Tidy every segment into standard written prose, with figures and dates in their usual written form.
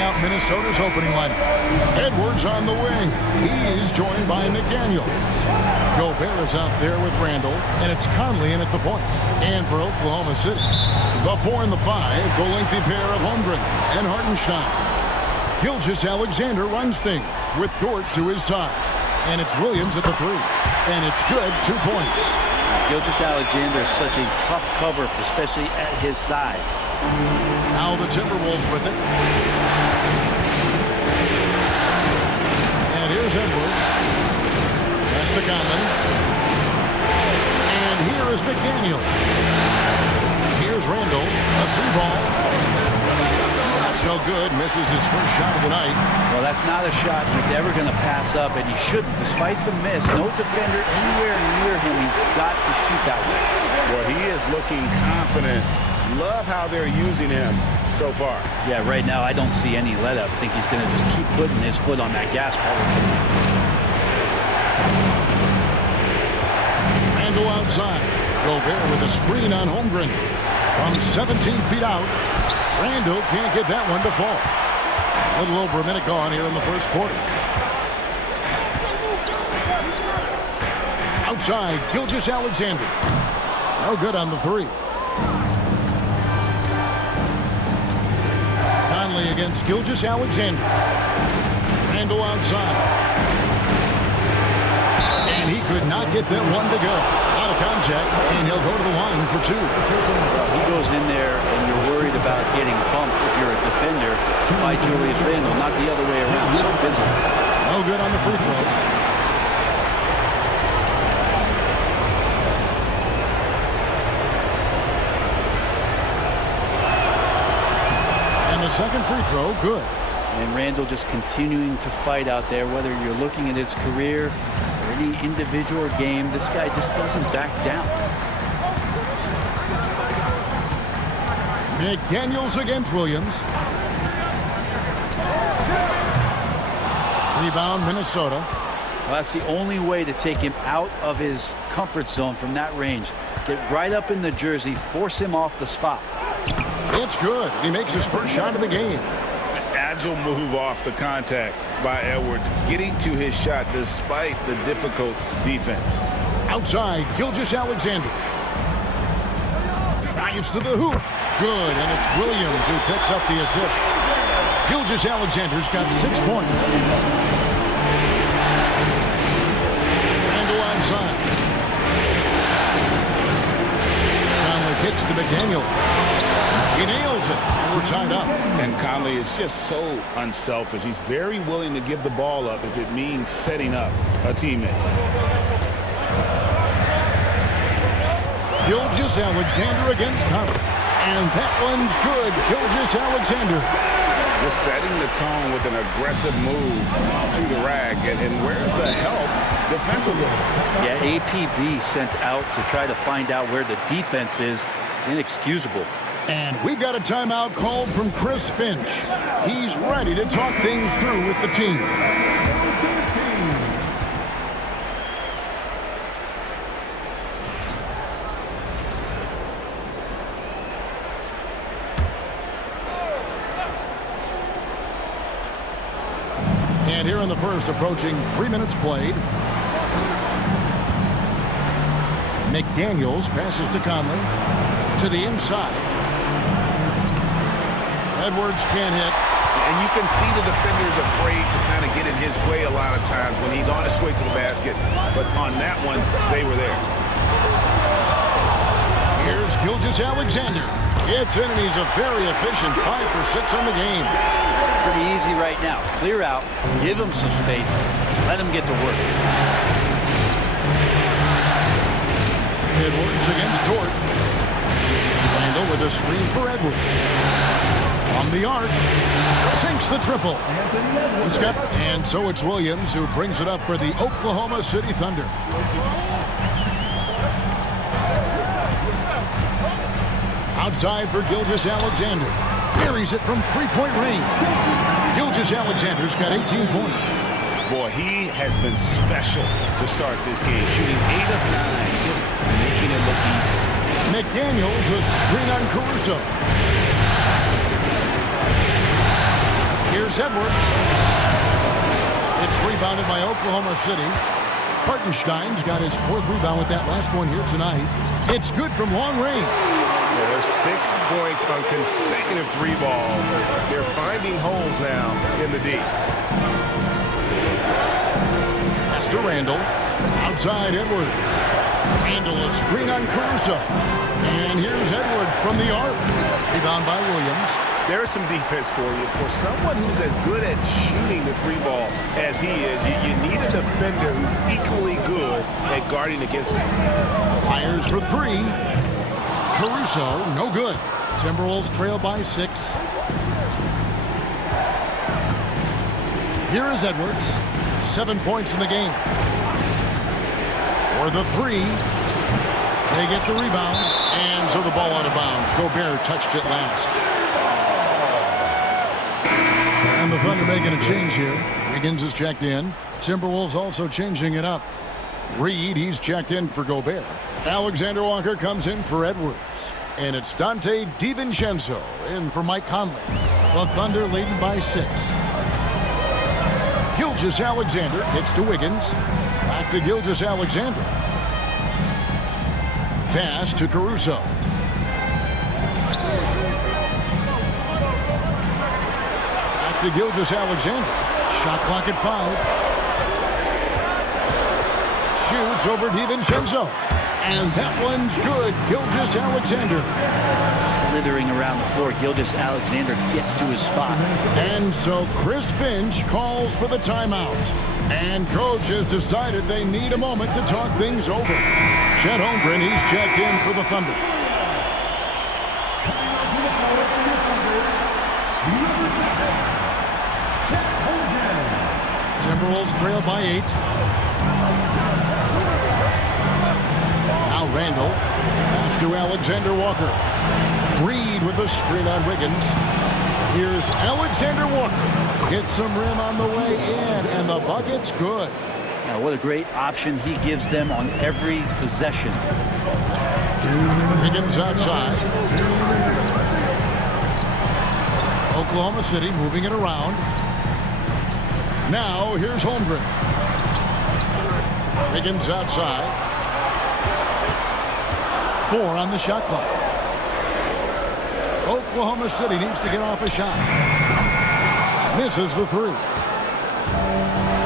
out Minnesota's opening lineup. Edwards on the wing. He is joined by McDaniel. Gobert is out there with Randall, and it's Conley in at the point. And for Oklahoma City, the 4 and the 5, the lengthy pair of Holmgren and Hartenstein. Gilgeous-Alexander runs things with Dort to his side. And it's Williams at the 3. And it's good, 2 points. Gilgeous-Alexander is such a tough cover, especially at his size. Now the Timberwolves with it. And here's Edwards. Pass to Conley. And here is McDaniel. Here's Randall. A 3-ball. No good. Misses his first shot of the night. Well, that's not a shot he's ever going to pass up, and he shouldn't. Despite the miss, no defender anywhere near him. He's got to shoot that way. Well, he is looking confident. Love how they're using him so far. Yeah, right now I don't see any let up. I think he's going to just keep putting his foot on that gas pedal. Randall outside. Gobert with a screen on Holmgren. From 17 feet out. Randall can't get that one to fall. A little over a minute gone here in the first quarter. Outside, Gilgeous-Alexander. No good on the 3. Conley against Gilgeous-Alexander. Randall outside. And he could not get that one to go. Out of contact, and he'll go to the line for 2. He goes in there, and you're worried about getting bumped if you're a defender by Julius Randle, not the other way around. So physical. No good on the free throw. And the second free throw, good. And Randle just continuing to fight out there, whether you're looking at his career or any individual game. This guy just doesn't back down. McDaniels against Williams. Rebound, Minnesota. Well, that's the only way to take him out of his comfort zone from that range. Get right up in the jersey, force him off the spot. It's good. He makes his first shot of the game. Agile move off the contact by Edwards, getting to his shot despite the difficult defense. Outside, Gilgeous-Alexander. Drives to the hoop. Good, and it's Williams who picks up the assist. Gilgeous-Alexander's got 6 points. Randall outside. Conley kicks to McDaniel. He nails it, and we're tied up. And Conley is just so unselfish. He's very willing to give the ball up if it means setting up a teammate. Gilgeous-Alexander against Conley. And that one's good. Gilgeous-Alexander. Just setting the tone with an aggressive move to the rack. And where's the help defensively? Yeah, APB sent out to try to find out where the defense is. Inexcusable. And we've got a timeout called from Chris Finch. He's ready to talk things through with the team. And here in the first, approaching 3 minutes played. McDaniels passes to Conley. To the inside. Edwards can't hit. And you can see the defender's afraid to kind of get in his way a lot of times when he's on his way to the basket. But on that one, they were there. Here's Gilgeous-Alexander. Gets in, and he's a very efficient 5 for 6 on the game. Pretty easy right now. Clear out, give him some space, let him get to work. Edwards against Dort. Randall with a screen for Edwards. From the arc, sinks the triple. And so it's Williams who brings it up for the Oklahoma City Thunder. Outside for Gilgeous-Alexander. Buries it from three-point range. Gilgeous-Alexander's got 18 points. Boy, he has been special to start this game, shooting 8 of 9, just making it look easy. McDaniels a screen on Caruso. Here's Edwards. It's rebounded by Oklahoma City. Hartenstein's got his 4th rebound with that last one here tonight. It's good from long range. Yeah, there's 6 points on consecutive 3 balls. They're finding holes now in the D. Pass to Randall. Outside Edwards. Randall, a screen on Caruso. And here's Edwards from the arc. Rebound by Williams. There's some defense for you. For someone who's as good at shooting the 3-ball as he is, you need a defender who's equally good at guarding against him. Fires for 3. Caruso, no good. Timberwolves trail by 6. Here is Edwards. 7 points in the game. For the 3. They get the rebound. And so the ball out of bounds. Gobert touched it last. And the Thunder making a change here. Wiggins is checked in. Timberwolves also changing it up. Reed, he's checked in for Gobert. Alexander Walker comes in for Edwards. And it's Dante DiVincenzo in for Mike Conley. The Thunder leading by 6. Gilgeous-Alexander kicks to Wiggins. Back to Gilgeous-Alexander. Pass to Caruso. Back to Gilgeous-Alexander. Shot clock at 5. Shoots over DiVincenzo. And that one's good. Gilgeous-Alexander. Slithering around the floor, Gilgeous-Alexander gets to his spot. And so Chris Finch calls for the timeout. And coach has decided they need a moment to talk things over. Chet Holmgren, he's checked in for the Thunder. Timberwolves trail by 8. Now Randall. Pass to Alexander Walker. Reed with a screen on Wiggins. Here's Alexander Walker. Hits some rim on the way in, and the bucket's good. Now, what a great option he gives them on every possession. Wiggins outside. Oklahoma City moving it around. Now here's Holmgren. Wiggins outside. 4 on the shot clock. Oklahoma City needs to get off a shot. Misses the 3.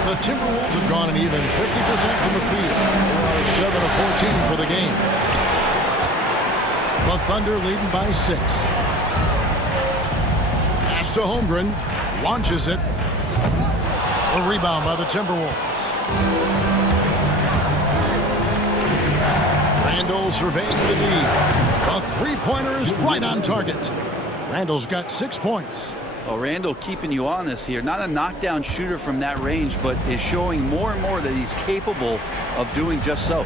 The Timberwolves have gone an even 50% from the field. They are 7 of 14 for the game. The Thunder leading by 6. Pass to Holmgren. Launches it. A rebound by the Timberwolves. Randall surveying the D. A 3-pointer is right on target. Randall's got 6 points. Well, Randall keeping you honest here. Not a knockdown shooter from that range, but is showing more and more that he's capable of doing just so.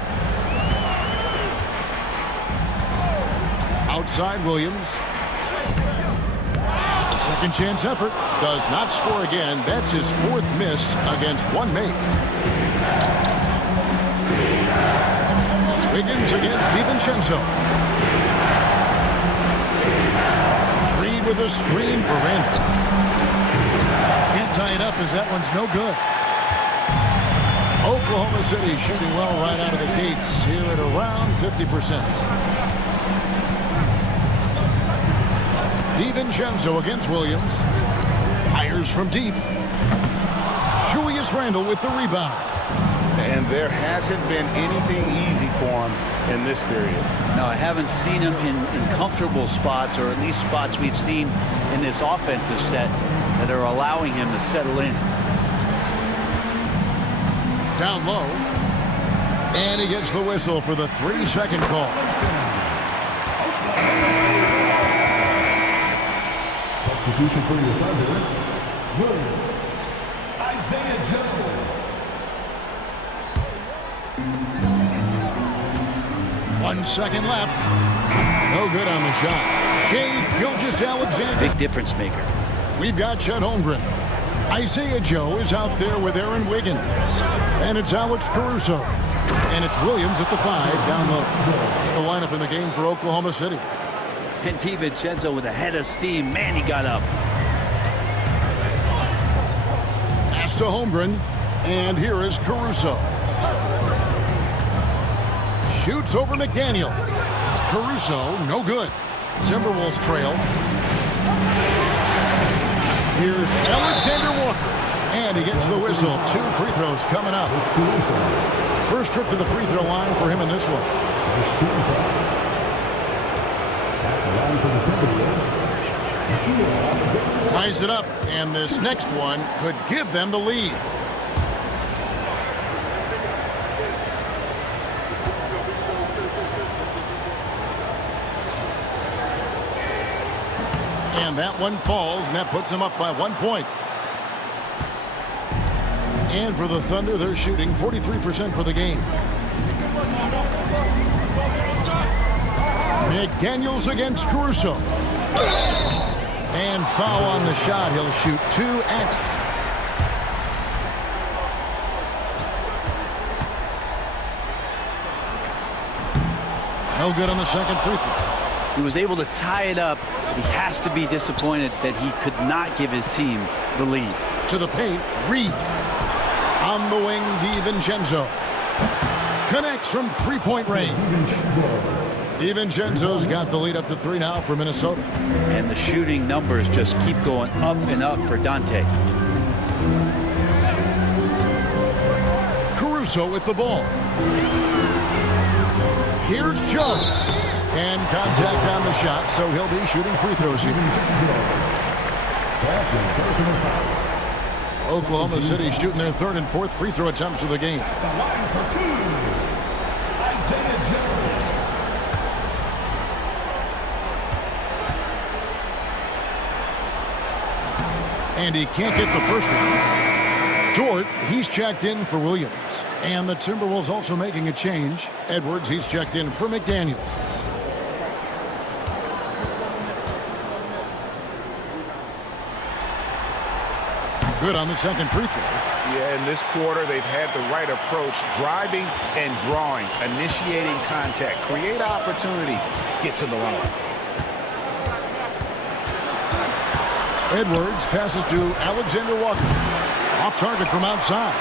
Outside Williams. A second chance effort. Does not score again. That's his 4th miss against 1 make. Wiggins against DiVincenzo. Reed with a screen for Randall. Can't tie it up as that one's no good. Oklahoma City shooting well right out of the gates here at around 50%. DiVincenzo against Williams. Fires from deep. Julius Randle with the rebound. And there hasn't been anything easy for him in this period. No, I haven't seen him in comfortable spots, or at least spots we've seen in this offensive set that are allowing him to settle in. Down low. And he gets the whistle for the 3-second call. Substitution for your Thunder, Williams, Isaiah Joe. 1 second left. No good on the shot. Shai Gilgeous-Alexander. Big difference maker. We've got Chet Holmgren. Isaiah Joe is out there with Aaron Wiggins. And it's Alex Caruso. And it's Williams at the 5 down low. It's the lineup in the game for Oklahoma City. And DiVincenzo with a head of steam. Man, he got up. Pass to Holmgren. And here is Caruso. Shoots over McDaniel. Caruso, no good. Timberwolves trail. Here's Alexander Walker. And he gets the whistle. 2 free throws coming up. First trip to the free throw line for him in this one. Ties it up, and this next one could give them the lead. And that one falls, and that puts them up by 1 point. And for the Thunder, they're shooting 43% for the game. McDaniels against Caruso. And foul on the shot. He'll shoot 2 at. No good on the second free throw. He was able to tie it up. He has to be disappointed that he could not give his team the lead. To the paint, Reed. On the wing, DiVincenzo. Connects from three-point range. DiVincenzo's got the lead up to 3 now for Minnesota. And the shooting numbers just keep going up and up for Dante. Caruso with the ball. Here's Joe. And contact on the shot, so he'll be shooting free throws here. Oklahoma City shooting their 3rd and 4th free throw attempts of the game. And he can't get the first one. Dort, he's checked in for Williams. And the Timberwolves also making a change. Edwards, he's checked in for McDaniel. Good on the second free throw. Yeah, in this quarter, they've had the right approach, driving and drawing, initiating contact, create opportunities, get to the line. Edwards passes to Alexander Walker. Off target from outside.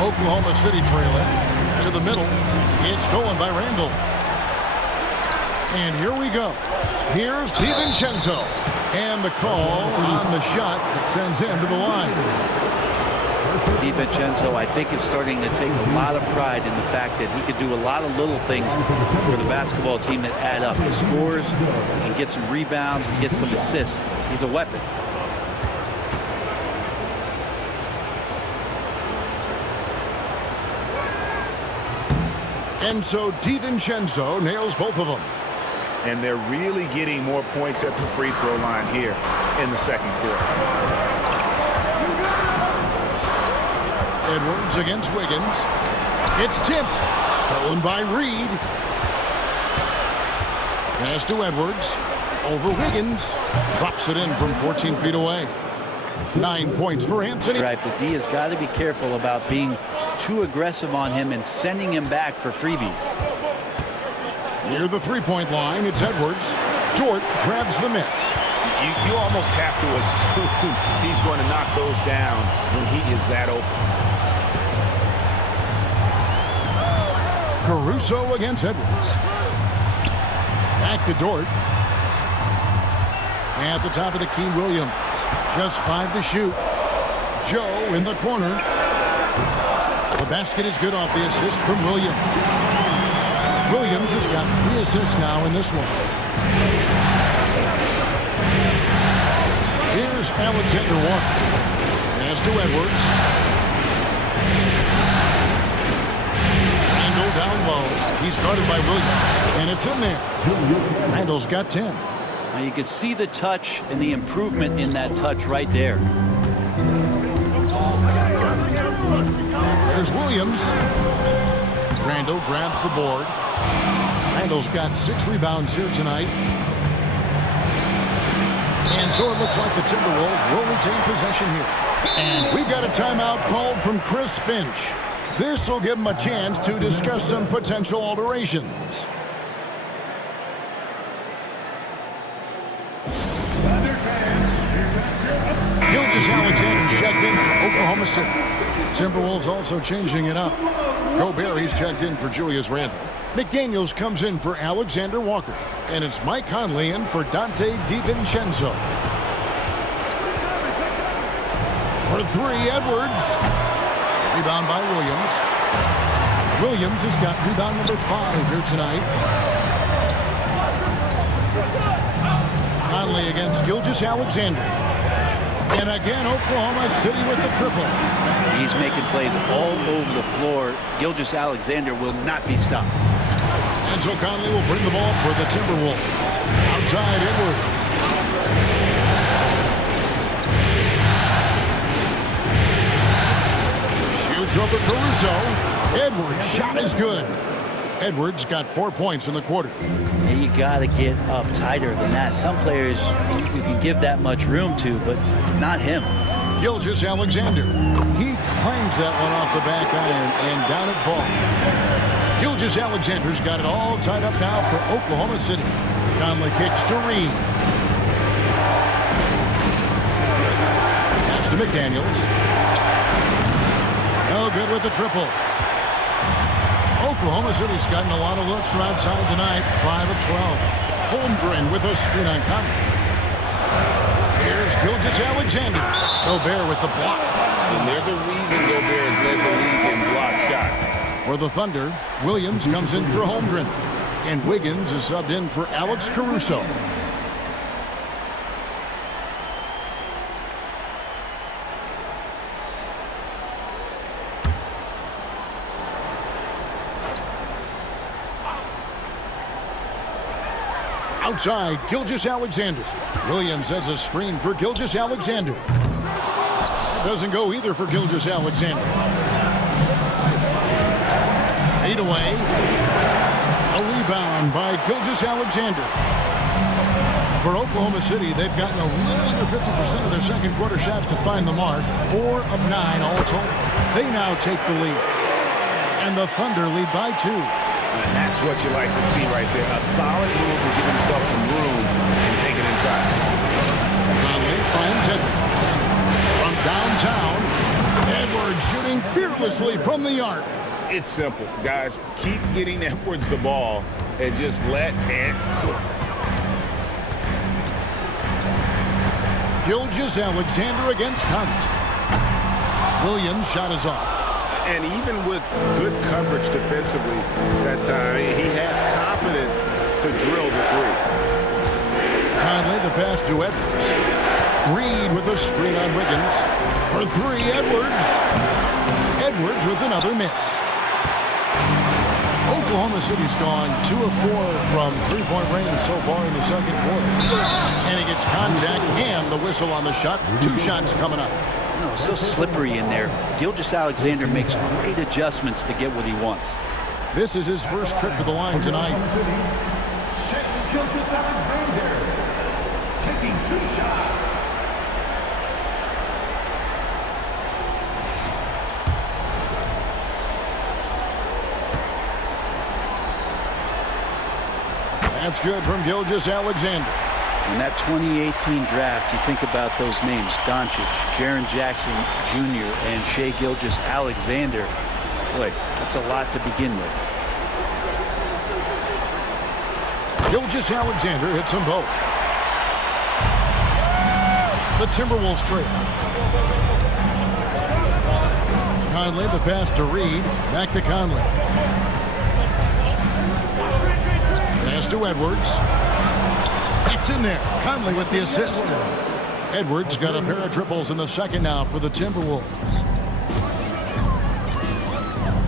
Oklahoma City trailing to the middle. It's stolen by Randall. And here we go. Here's DiVincenzo. And the call on the shot that sends him to the line. DiVincenzo, I think, is starting to take a lot of pride in the fact that he could do a lot of little things for the basketball team that add up. He scores, he can get some rebounds, he gets some assists. He's a weapon. And so DiVincenzo nails both of them. And they're really getting more points at the free throw line here in the second quarter. Edwards against Wiggins. It's tipped. Stolen by Reed. Pass to Edwards. Over Wiggins. Drops it in from 14 feet away. 9 points for Anthony. Right, but D has got to be careful about being too aggressive on him and sending him back for freebies. Near the three-point line, it's Edwards. Dort grabs the miss. You almost have to assume he's going to knock those down when he is that open. Caruso against Edwards. Back to Dort. At the top of the key, Williams. Just 5 to shoot. Joe in the corner. The basket is good off the assist from Williams. Williams has got 3 assists now in this one. Here's Alexander Walker. Pass to Edwards. Randall down low. He started by Williams, and it's in there. Randall's got 10. Now you can see the touch and the improvement in that touch right there. There's Williams. Randall grabs the board. Randall's got 6 rebounds here tonight. And so it looks like the Timberwolves will retain possession here. And we've got a timeout called from Chris Finch. This will give him a chance to discuss some potential alterations. Gilgeous Alexander Williams checked in for Oklahoma City. Timberwolves also changing it up. Gobert, he's checked in for Julius Randle. McDaniels comes in for Alexander Walker. And it's Mike Conley in for Dante DiVincenzo. For three, Edwards. Rebound by Williams. Williams has got rebound number 5 here tonight. Conley against Gilgeous-Alexander. And again, Oklahoma City with the triple. He's making plays all over the floor. Gilgeous-Alexander will not be stopped. And so Conley will bring the ball for the Timberwolves. Outside, Edwards. Shoots over Caruso. Edwards' shot is good. Edwards got 4 points in the quarter. And you got to get up tighter than that. Some players you can give that much room to, but not him. Gilgeous-Alexander. He claims that one off the back iron, and down it falls. Gilgeous-Alexander's got it all tied up now for Oklahoma City. Conley kicks to Reed. Pass to McDaniels. No good with the triple. Oklahoma City's gotten a lot of looks from outside tonight. 5 of 12. Holmgren with a screen on Conley. Here's Gilgeous-Alexander. Gobert with the block. And there's a reason Gobert has led the league in block shots. For the Thunder, Williams comes in for Holmgren. And Wiggins is subbed in for Alex Caruso. Outside, Gilgeous-Alexander. Williams sets a screen for Gilgeous-Alexander. Doesn't go either for Gilgeous-Alexander. Fade away. A rebound by Gilgeous-Alexander. For Oklahoma City, they've gotten a little under 50% of their second quarter shots to find the mark. 4 of 9 all told. They now take the lead. And the Thunder lead by 2. And that's what you like to see right there. A solid move to give himself some room and take it inside. Conley finds it. From downtown, Edwards shooting fearlessly from the arc. It's simple, guys. Keep getting Edwards the ball and just let it cook. Gilgeous-Alexander against Conley. Williams' shot is off. And even with good coverage defensively that time, he has confidence to drill the three. Conley, the pass to Edwards. Reed with a screen on Wiggins. For three, Edwards. Edwards with another miss. Oklahoma City's gone 2 of 4 from three-point range so far in the second quarter. And he gets contact and the whistle on the shot. 2 shots coming up. No, so slippery in there. Gilgeous-Alexander makes great adjustments to get what he wants. This is his first trip to the line tonight. Gilgeous-Alexander taking 2 shots. That's good from Gilgeous-Alexander. In that 2018 draft, you think about those names, Doncic, Jaren Jackson Jr., and Shai Gilgeous-Alexander. Boy, that's a lot to begin with. Gilgeous-Alexander hits them both. The Timberwolves trail. Conley, the pass to Reed. Back to Conley. Pass to Edwards. That's in there. Conley with the assist. Edwards got a pair of triples in the second now for the Timberwolves.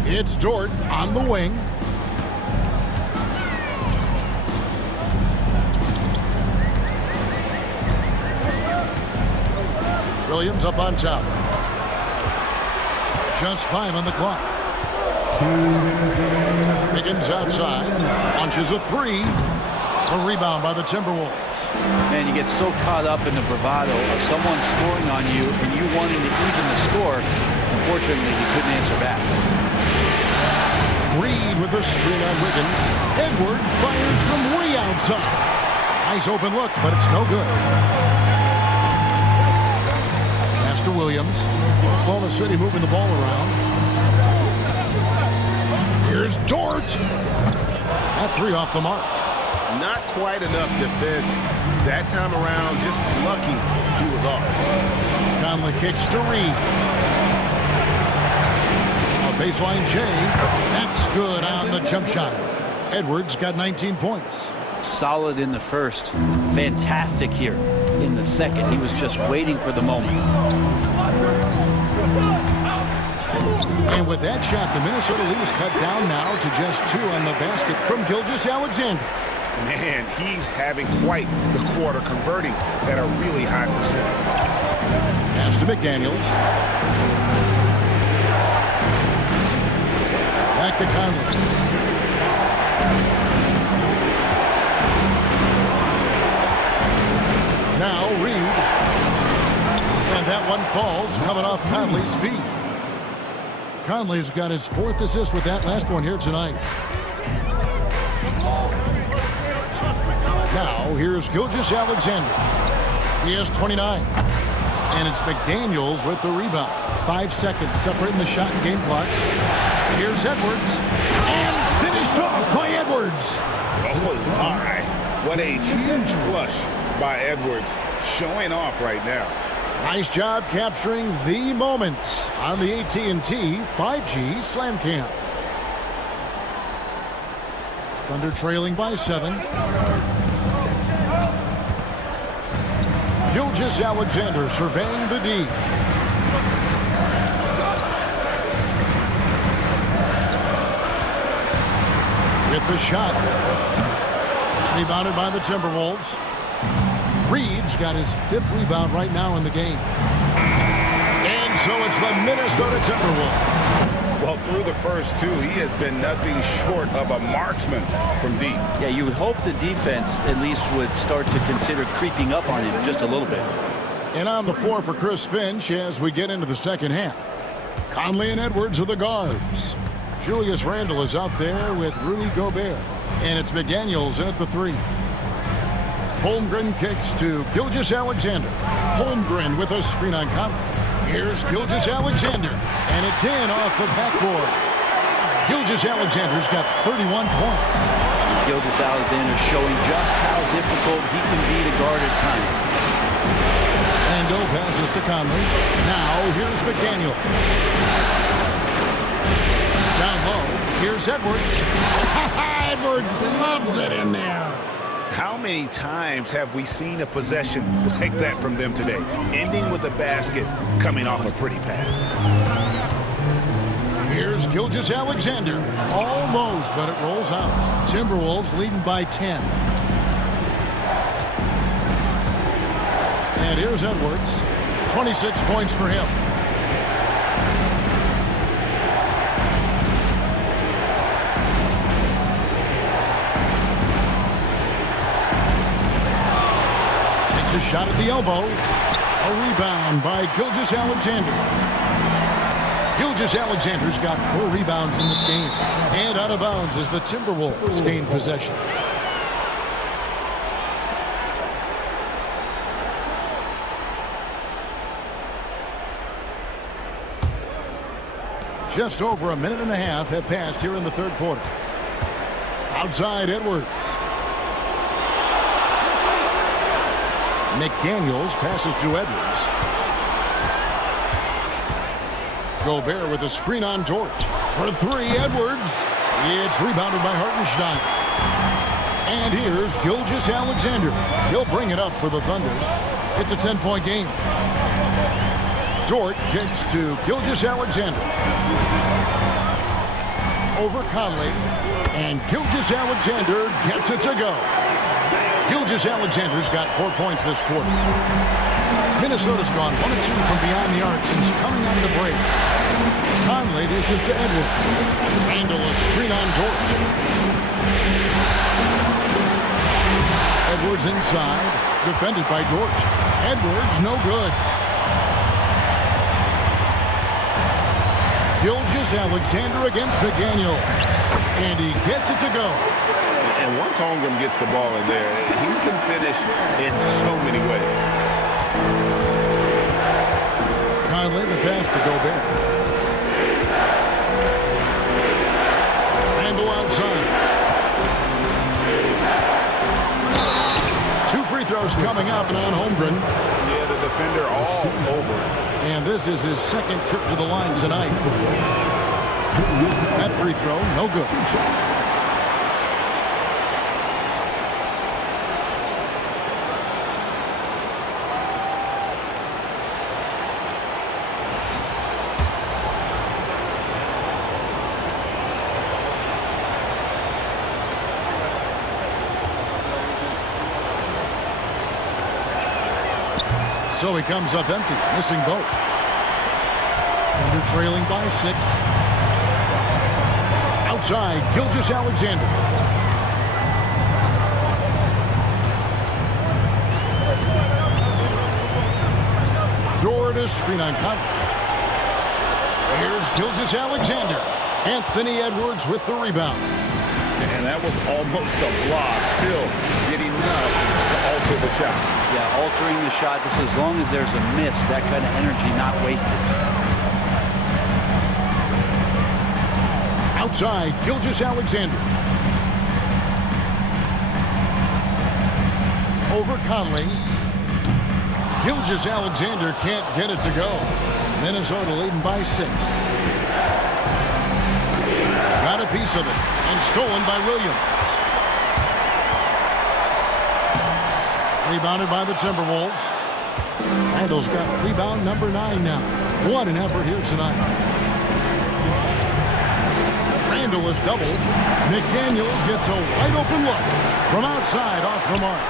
It's Dort on the wing. Williams up on top. Just 5 on the clock. Higgins outside. Launches a 3. A rebound by the Timberwolves. Man, you get so caught up in the bravado of someone scoring on you and you wanting to even the score. Unfortunately, you couldn't answer back. Reed with a screen on Wiggins. Edwards fires from way outside. Nice open look, but it's no good. Pass to to Williams. Oklahoma City moving the ball around. Here's Dort. That three off the mark. Not quite enough defense that time around. Just lucky he was off. Conley kicks to Reed. A baseline J. That's good on the jump shot. Edwards got 19 points. Solid in the first. Fantastic here in the second. He was just waiting for the moment. And with that shot, the Minnesota lead is cut down now to just 2 on the basket from Gilgeous-Alexander. Man, he's having quite the quarter, converting at a really high percentage. Pass to McDaniels. Back to Conley. Now Reed. And that one falls, coming off Conley's feet. Conley's got his 4th assist with that last one here tonight. Now, here's Gilgeous-Alexander. He has 29. And it's McDaniels with the rebound. 5 seconds separating the shot and game clocks. Here's Edwards. And finished off by Edwards. Oh, my. What a huge flush by Edwards. Showing off right now. Nice job capturing the moments on the AT&T 5G Slam Cam. Thunder trailing by 7. Gilgeous-Alexander surveying the D. With the shot. Rebounded by the Timberwolves. Reed's got his 5th rebound right now in the game. And so it's the Minnesota Timberwolves. Well, through the first 2, he has been nothing short of a marksman from deep. Yeah, you would hope the defense at least would start to consider creeping up on him just a little bit. And on the floor for Chris Finch as we get into the second half. Conley and Edwards are the guards. Julius Randle is out there with Rudy Gobert. And it's McDaniels in at the 3. Holmgren kicks to Gilgeous-Alexander. Holmgren with a screen on Conley. Here's Gilgeous-Alexander. And it's in off the backboard. Gilgeous-Alexander's got 31 points. Gilgeous-Alexander showing just how difficult he can be to guard at times. Randle passes to Conley. Now here's McDaniel. Down low. Here's Edwards. Edwards loves it in there. How many times have we seen a possession like that from them today? Ending with a basket, coming off a pretty pass. Here's Gilgeous-Alexander. Almost, but it rolls out. Timberwolves leading by 10. And here's Edwards. 26 points for him. A shot at the elbow. A rebound by Gilgeous-Alexander. Gilgeous-Alexander's got 4 rebounds in this game. And out of bounds as the Timberwolves gain possession. Just over a minute and a half have passed here in the third quarter. Outside Edwards. McDaniels passes to Edwards. Gobert with a screen on Dort. For 3, Edwards. It's rebounded by Hartenstein. And here's Gilgeous-Alexander. He'll bring it up for the Thunder. It's a 10-point game. Dort kicks to Gilgeous-Alexander. Over Conley. And Gilgeous-Alexander gets it to go. Gilgeous-Alexander's got 4 points this quarter. Minnesota's gone 1 of 2 from beyond the arc since coming on the break. Conley dishes to Edwards. Randle a screen on Dort. Edwards inside, defended by Dort. Edwards no good. Gilgeous-Alexander against McDaniel. And he gets it to go. And once Holmgren gets the ball in there, he can finish in so many ways. pass to Gobert. Randle outside. 2 free throws coming up, and on Holmgren. Yeah, the defender all over. And this is his second trip to the line tonight. That free throw, no good. So he comes up empty, missing both. Thunder trailing by 6. Outside, Gilgeous-Alexander. Doris screen on Conley. Here's Gilgeous-Alexander. Anthony Edwards with the rebound. And that was almost a block. Still getting enough to alter the shot. Yeah, altering the shot just as long as there's a miss, that kind of energy not wasted. Outside, Gilgeous-Alexander. Over Conley. Gilgeous-Alexander can't get it to go. Minnesota leading by 6. Got a piece of it and stolen by Williams. Rebounded by the Timberwolves. Randle's got rebound number 9 now. What an effort here tonight. Randle is doubled. McDaniels gets a wide open look from outside off the mark.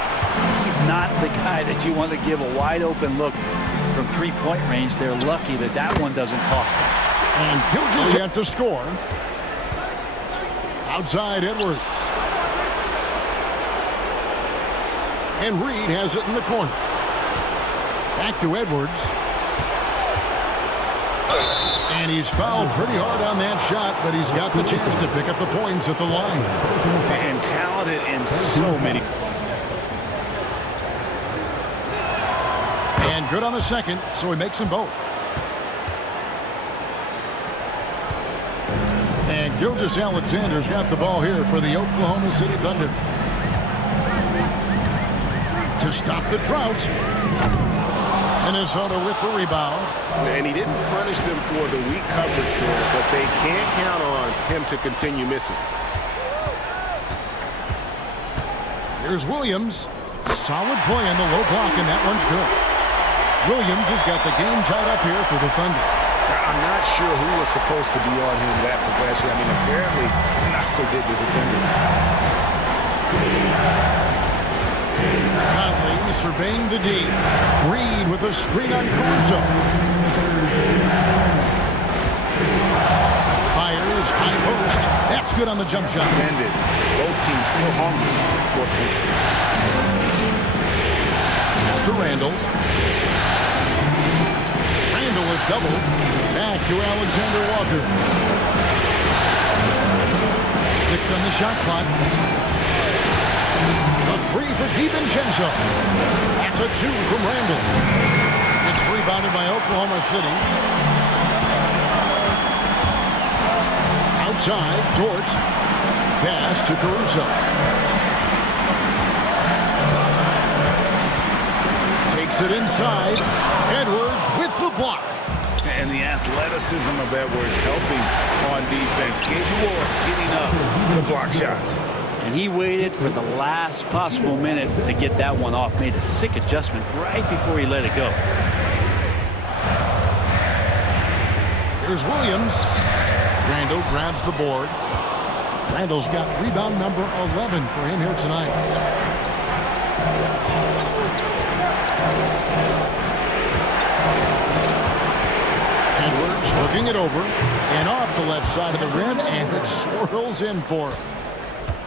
He's not the guy that you want to give a wide open look from 3-point range. They're lucky that that one doesn't cost them. And Gilgeous yet to score. Outside Edwards. And Reed has it in the corner. Back to Edwards. And he's fouled pretty hard on that shot, but he's got the chance to pick up the points at the line. And talented in so many. And good on the second, so he makes them both. And Gilgeous-Alexander's got the ball here for the Oklahoma City Thunder. To stop the drought. Minnesota with the rebound. And he didn't punish them for the weak coverage here, but they can't count on him to continue missing. Here's Williams. Solid play on the low block, and that one's good. Williams has got the game tied up here for the Thunder. I'm not sure who was supposed to be on him that possession. I mean, apparently, neither did the defender. Conley surveying the D. Reed with a screen on Caruso. Fires, high post. That's good on the jump shot. Suspended. Both teams still hungry for To Randle. Randle is doubled. Back to Alexander Walker. 6 on the shot clock. A 3 for DiVincenzo. That's a 2 from Randle. It's rebounded by Oklahoma City. Outside, Dort. Pass to Caruso. Takes it inside. Edwards with the block. And the athleticism of Edwards helping on defense, capable of getting up to block shots. And he waited for the last possible minute to get that one off. Made a sick adjustment right before he let it go. Here's Williams. Randle grabs the board. Randle's got rebound number 11 for him here tonight. Edwards looking it over and off the left side of the rim, and it swirls in for him.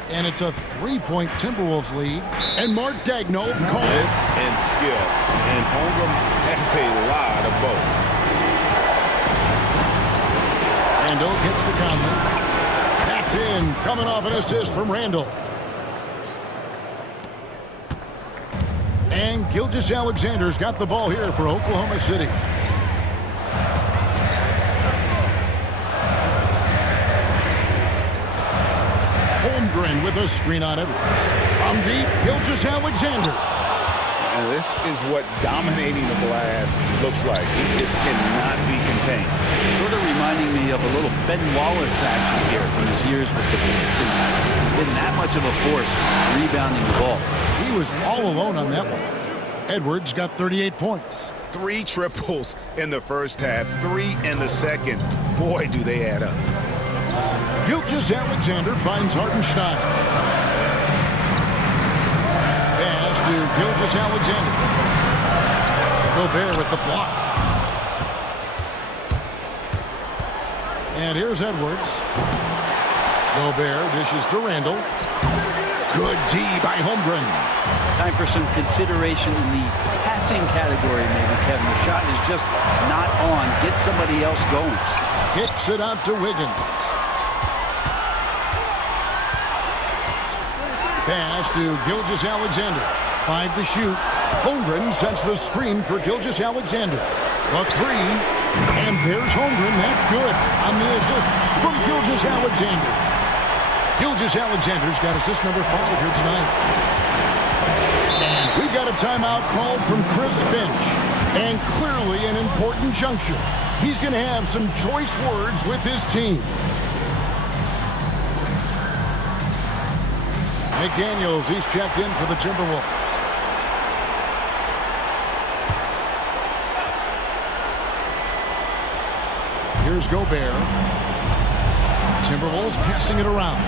And it's a 3-point Timberwolves lead. And Mark Daigneault called it. And skill. And Holmgren has a lot of both. Randle gets to Conley. That's in, coming off an assist from Randle. And Gilgeous-Alexander's got the ball here for Oklahoma City. Holmgren with a screen on Edwards. From deep, Gilgeous-Alexander. And this is what dominating the glass looks like. He just cannot be contained. Sort of reminding me of a little Ben Wallace action here from his years with the Pistons. He's been that much of a force rebounding the ball. He was all alone on that one. Edwards got 38 points. 3 triples in the first half, 3 in the second. Boy, do they add up. Gilgeous-Alexander finds Hartenstein. Pass to Gilgeous-Alexander. Gobert with the block. And here's Edwards. Gobert dishes to Randall. Good D by Holmgren. Time for some consideration in the passing category, maybe, Kevin. The shot is just not on. Get somebody else going. Kicks it out to Wiggins. Pass to Gilgeous-Alexander. 5 to shoot. Holmgren sets the screen for Gilgeous-Alexander. A 3. And there's Holmgren. That's good on the assist from Gilgeous-Alexander. Gilgeous-Alexander's got assist number 5 here tonight. And we've got a timeout called from Chris Finch. And clearly an important juncture. He's going to have some choice words with his team. McDaniels, he's checked in for the Timberwolves. Here's Gobert. Timberwolves passing it around.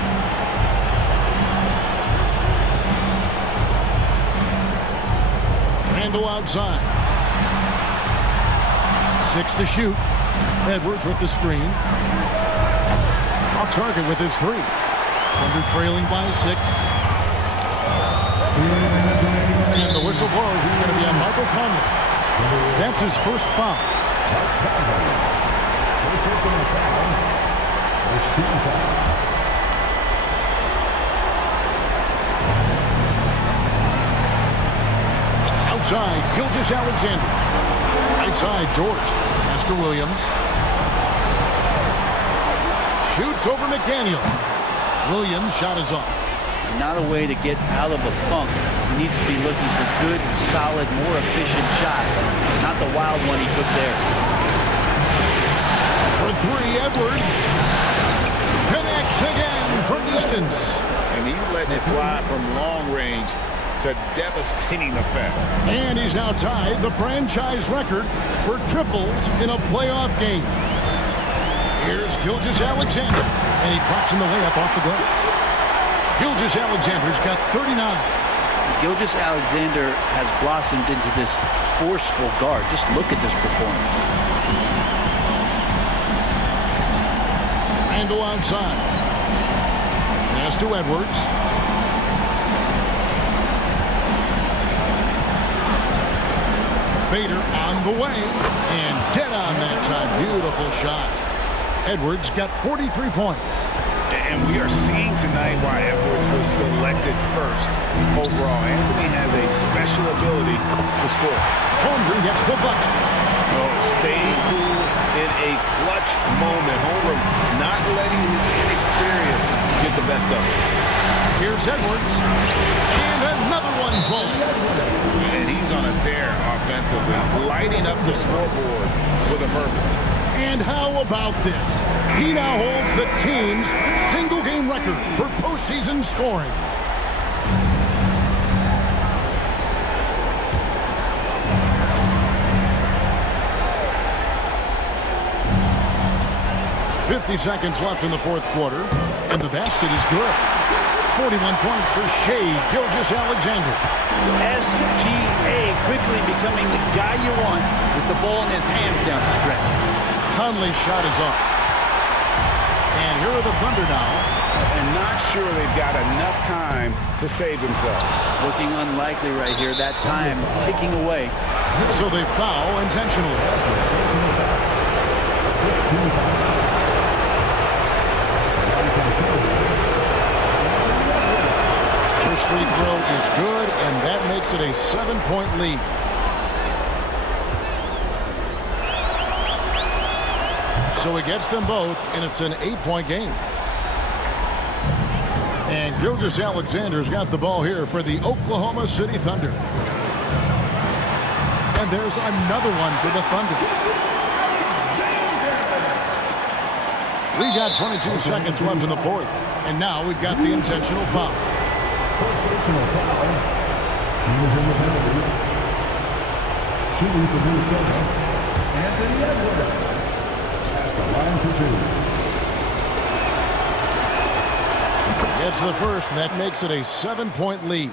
Randall outside. 6 to shoot. Edwards with the screen. Off target with his 3. Thunder trailing by 6. And the whistle blows. It's going to be on Michael Conley. That's his first foul. Outside, Gilgeous-Alexander. Right side, Dort. Pass to Williams. Shoots over McDaniel. Williams' shot is off. Not a way to get out of the funk. He needs to be looking for good, solid, more efficient shots. Not the wild one he took there. For 3, Edwards. Connects again from distance. And he's letting it fly from long range to devastating effect. And he's now tied the franchise record for triples in a playoff game. Here's Gilgeous-Alexander. And he drops in the layup off the glass. Gilgeous-Alexander's got 39. Gilgeous-Alexander has blossomed into this forceful guard. Just look at this performance. Randall outside. Pass to Edwards. Fader on the way. And dead on that time. Beautiful shot. Edwards got 43 points. And we are seeing tonight why Edwards was selected first overall. Anthony has a special ability to score. Holmgren gets the bucket. Staying cool in a clutch moment. Holmgren not letting his inexperience get the best of him. Here's Edwards. And another one falls. And he's on a tear offensively, lighting up the scoreboard with a purpose. And how about this? He now holds the team's single-game record for postseason scoring. .50 left in the fourth quarter, and the basket is good. 41 points for Shai Gilgeous-Alexander. SGA quickly becoming the guy you want with the ball in his hands down the stretch. Conley's shot is off. And here are the Thunder now. And not sure they've got enough time to save themselves. Looking unlikely right here. That time ticking away. So they foul intentionally. First free throw is good, and that makes it a 7-point lead. So he gets them both, and it's an 8-point game. And Gilgeous-Alexander's got the ball here for the Oklahoma City Thunder. And there's another one for the Thunder. We got 22 seconds left in the fourth. And now we've got the intentional foul. Personal foul. Team is in the penalty. Shooting for Minnesota, Anthony Edwards. At the line for two. It's the first, and that makes it a 7-point lead.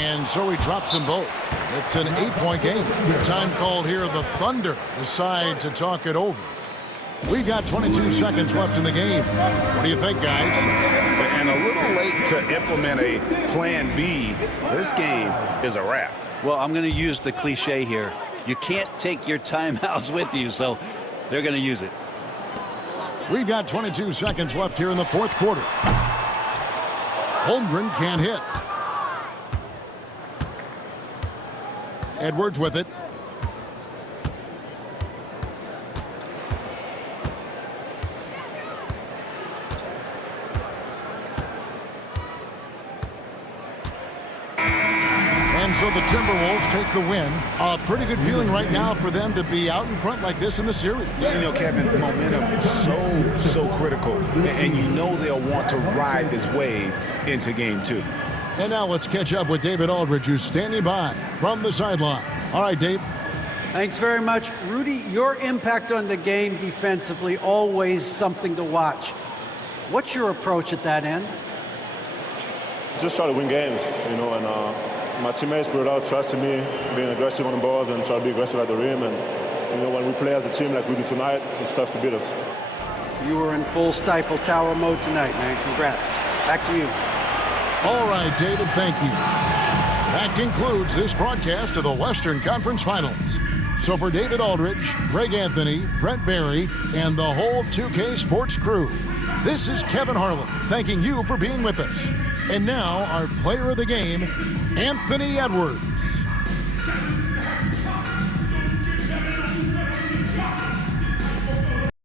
And so he drops them both. It's an 8-point game. Time called here. The Thunder decide to talk it over. We've got 22 seconds left in the game. What do you think, guys? And a little late to implement a plan B. This game is a wrap. Well, I'm going to use the cliche here. You can't take your timeouts with you, so they're going to use it. We've got 22 seconds left here in the fourth quarter. Holmgren can't hit. Edwards with it. And so the Timberwolves take the win. A pretty good feeling right now for them to be out in front like this in the series. You know, Kevin, momentum is so critical. And you know they'll want to ride this wave into game two. And now let's catch up with David Aldridge, who's standing by from the sideline. All right, Dave. Thanks very much. Rudy, your impact on the game defensively, always something to watch. What's your approach at that end? Just try to win games, you know, and my teammates put out trust in me, being aggressive on the balls and try to be aggressive at the rim. And, you know, when we play as a team like we do tonight, it's tough to beat us. You were in full Stifle Tower mode tonight, man. Congrats. Back to you. All right, David, thank you. That concludes this broadcast of the Western Conference Finals. So for David Aldridge, Greg Anthony, Brent Barry, and the whole 2K Sports crew, this is Kevin Harlan thanking you for being with us. And now, our player of the game, Anthony Edwards.